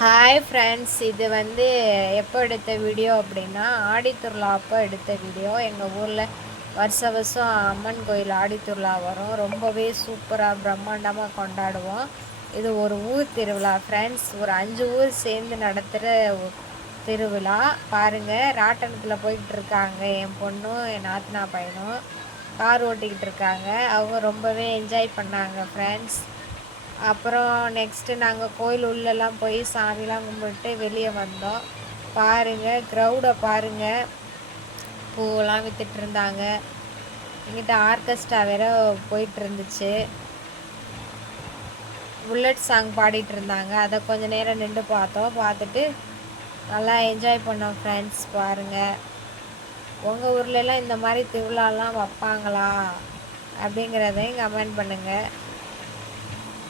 Hi friends, இது வந்து எப்போ எடுத்த வீடியோ அப்படின்னா ஆடித்திருவிழா அப்போ எடுத்த வீடியோ. எங்கள் ஊரில் வருஷ வருஷம் அம்மன் கோயில் ஆடித்திருவிழா வரும். ரொம்பவே சூப்பராக பிரம்மாண்டமாக கொண்டாடுவோம். இது ஒரு ஊர் திருவிழா ஃப்ரெண்ட்ஸ். ஒரு 5 ஊர் சேர்ந்து நடத்துகிற திருவிழா. பாருங்கள், ராட்டனத்தில் போய்கிட்டு இருக்காங்க என் பொண்ணும் என் நாத்தனா பையனும். கார் ஓட்டிக்கிட்டு இருக்காங்க. அவங்க ரொம்பவே என்ஜாய் பண்ணாங்க ஃப்ரெண்ட்ஸ். அப்புறம் நெக்ஸ்ட்டு நாங்கள் கோயில் உள்ளெல்லாம் போய் சாமிலாம் கும்பிட்டு வெளியே வந்தோம். பாருங்கள், க்ரௌடை பாருங்கள். பூவெல்லாம் விற்றுட்டு இருந்தாங்க. எங்கிட்ட ஆர்கெஸ்ட்ரா வேறு போயிட்டு இருந்துச்சு. புல்லட் சாங் பாடிட்டு இருந்தாங்க. அதை கொஞ்சம் நேரம் நின்று பார்த்தோம். பார்த்துட்டு நல்லா என்ஜாய் பண்ணோம் ஃப்ரெண்ட்ஸ். பாருங்கள், உங்கள் ஊர்லெலாம் இந்த மாதிரி திருவிழாலாம் வைப்பாங்களா அப்படிங்கிறதையும் கமெண்ட் பண்ணுங்கள்.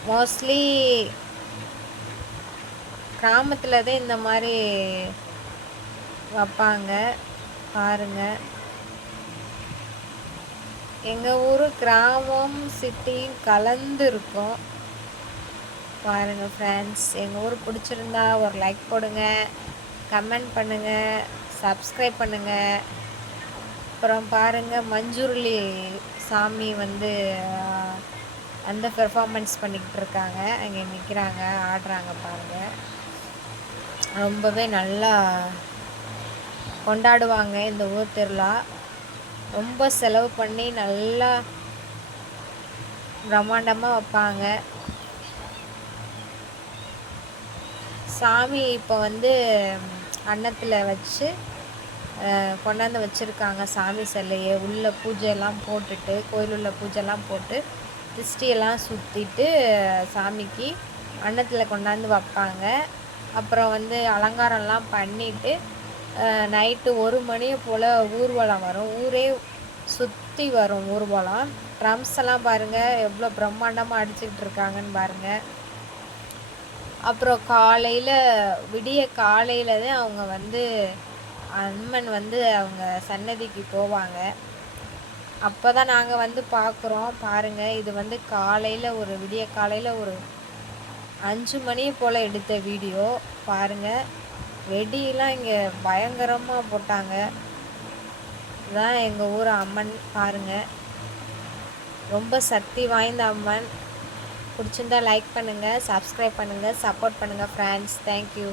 மோஸ்ட்லி கிராமத்தில் தான் இந்த மாதிரி வைப்பாங்க. பாருங்கள், எங்கள் ஊர் கிராமம் சிட்டியும் கலந்து இருக்கும். பாருங்கள் ஃப்ரெண்ட்ஸ், எங்கள் ஊர் பிடிச்சிருந்தா ஒரு லைக் போடுங்க, கமெண்ட் பண்ணுங்கள், சப்ஸ்கிரைப் பண்ணுங்கள். அப்புறம் பாருங்கள், மஞ்சுருளி சாமி வந்து அந்த பெர்ஃபார்மன்ஸ் பண்ணிக்கிட்டு இருக்காங்க. அங்கே நிற்கிறாங்க, ஆடுறாங்க. பாருங்கள், ரொம்பவே நல்லா கொண்டாடுவாங்க இந்த ஊர் திருவிழா. ரொம்ப செலவு பண்ணி நல்லா பிரம்மாண்டமாக வைப்பாங்க. சாமி இப்போ வந்து அன்னத்தில் வச்சு கொண்டாந்து வச்சுருக்காங்க சாமி சிலையை. உள்ள பூஜையெல்லாம் போட்டுட்டு, கோயிலுள்ள பூஜைலாம் போட்டு திருஷ்டியெல்லாம் சுற்றிட்டு சாமிக்கு அன்னத்தில் கொண்டாந்து வைப்பாங்க. அப்புறம் வந்து அலங்காரம்லாம் பண்ணிவிட்டு நைட்டு 1 மணி போல் ஊர்வலம் வரும். ஊரே சுற்றி வரும் ஊர்வலம். ட்ரம்ஸ் எல்லாம் பாருங்கள் எவ்வளோ பிரம்மாண்டமாக அடிச்சுக்கிட்டு இருக்காங்கன்னு பாருங்கள். அப்புறம் விடிய காலையில் தான் அவங்க வந்து அம்மன் வந்து அவங்க சன்னதிக்கு போவாங்க. அப்போ தான் நாங்கள் வந்து பார்க்குறோம். பாருங்கள், இது வந்து விடிய காலையில் ஒரு 5 மணி போல் எடுத்த வீடியோ. பாருங்கள், வெடியெல்லாம் இங்கே பயங்கரமாக போட்டாங்க. இதுதான் எங்கள் ஊர் அம்மன். பாருங்கள், ரொம்ப சக்தி வாய்ந்த அம்மன். பிடிச்சிருந்தா லைக் பண்ணுங்கள், சப்ஸ்கிரைப் பண்ணுங்கள், சப்போர்ட் பண்ணுங்கள் ஃப்ரெண்ட்ஸ். தேங்க்யூ.